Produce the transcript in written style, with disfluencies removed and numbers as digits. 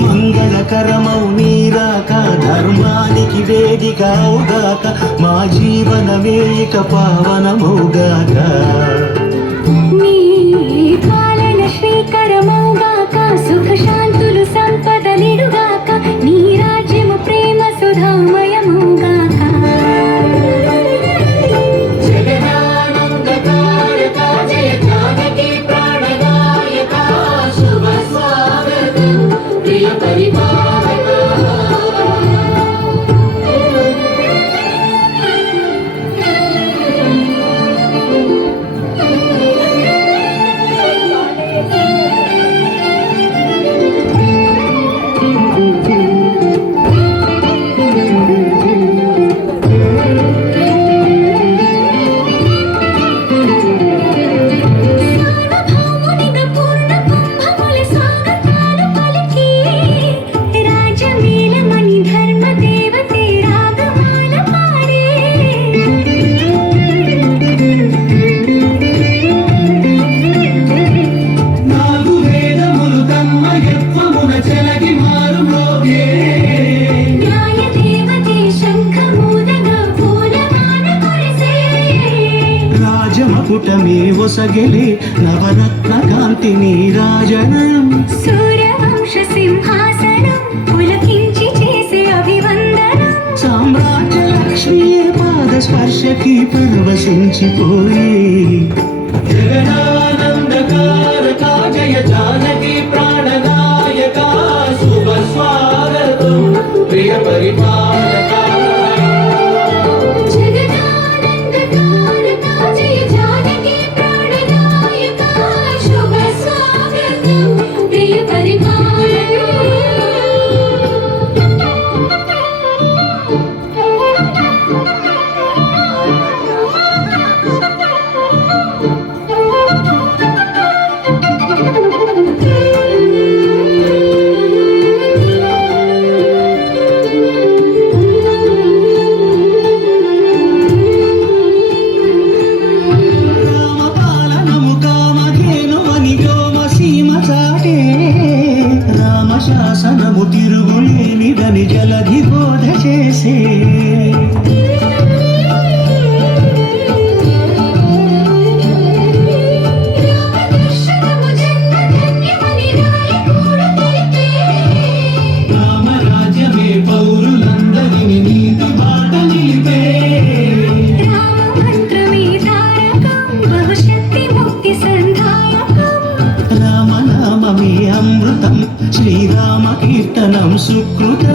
మంగళకరమౌ నీరాక ధర్మానికి వేదిక అవుగాక మా జీవనమే ఇక పావనమౌగాక నీ పాలన శ్రీకరమౌగాక సుఖ శాంతులు సంపదలిడుగాక నీ రాజ్యము ప్రేమ సుధామయమౌగాక జగదానందకారక జయ జానకి ప్రాణదాయక శుభ స్వాగతం ప్రియ పరిపాలక రాజమకుటమే ఒసగెలే నవరత్న కాంతి నీరాజనం సూర్యవంశ సింహాసనం పులకించి చేసే అభివందనం సామ్రాజ్య లక్ష్మీ పాద స్పర్శకి పరవశించిపోయే జగదానందకారక జయ జానకి ప్రాణదాయక శుభ స్వాగతం ప్రియ పరిపాలక జగదానందకారక జయ జానకి ప్రాణదాయక శుభ స్వాగతం ప్రియ రామపాలనము కామధేను అని వ్యోమ సీమ చాటే రామశాసనము తిరుగులేనిదని జలధి బోధ చేసే రామదర్శనము జన్మధన్యమని రాయకూడు తెలిపే రామరాజ్యమే పౌరులందరిని నీతి బాట నిలిపే రామమంత్రమే తారకం భవిష్యత్తి ముక్తి సంధాయకం రామనామమే అమృతం శ్రీరామ కీర్తనం సుకృతం